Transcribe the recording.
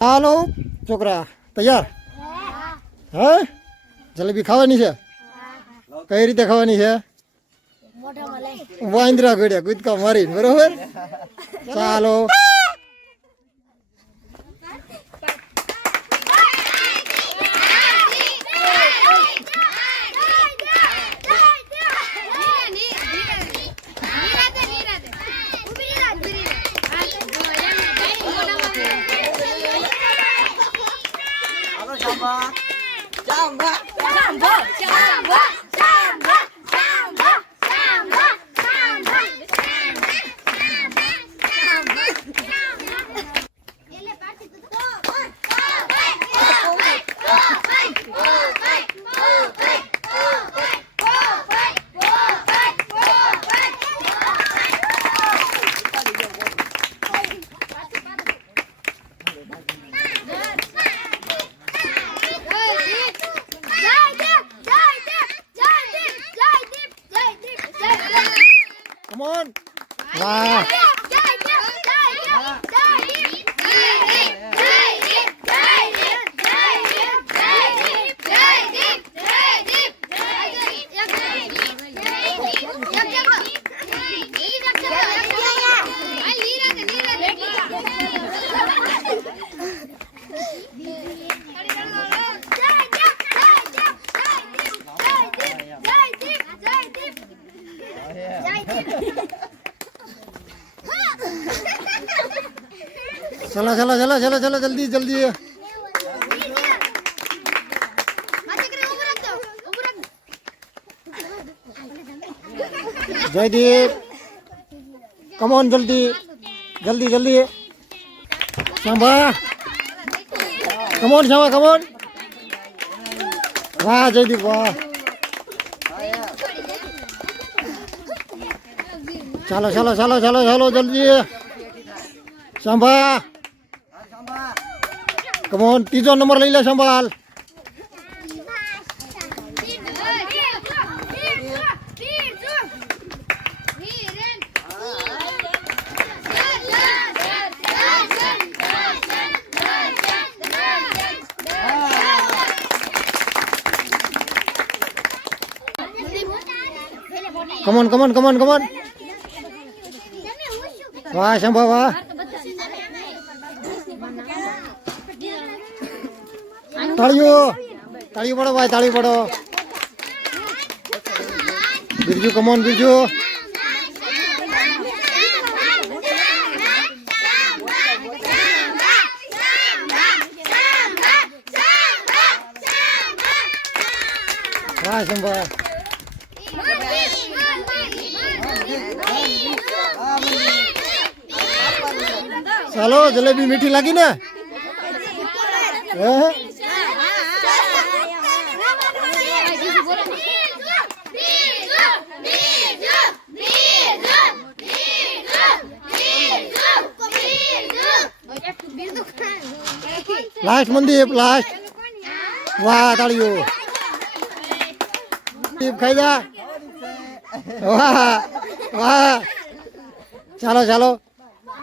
હાલો છોકરા તૈયાર હે જલેબી ખાવાની છે કઈ રીતે ખાવાની છે વાંદરા ઘડ્યા કૂદકા મારીને બરોબર ચાલો Come on. Wow. चलो चलो चलो चलो चलो जल्दी जल्दी जयदीप कम ऑन जल्दी जल्दी जल्दी शंभा कम ऑन वाह जयदीप वाह चलो चलो चलो चलो चलो जल्दी शंभा कम ऑन तीजो नंबर ले ले संभाल कम ऑन वाह शंभा वाह तालियों ताली पड़ो भाई ताली पड़ो बिरजू कम ऑन बिरजू वाह शंभा चलो जलेबी मीठी लगी ना लास्ट मंदीप लास्ट वाह तालियों दीप खाई जा वाह वाह चलो चलो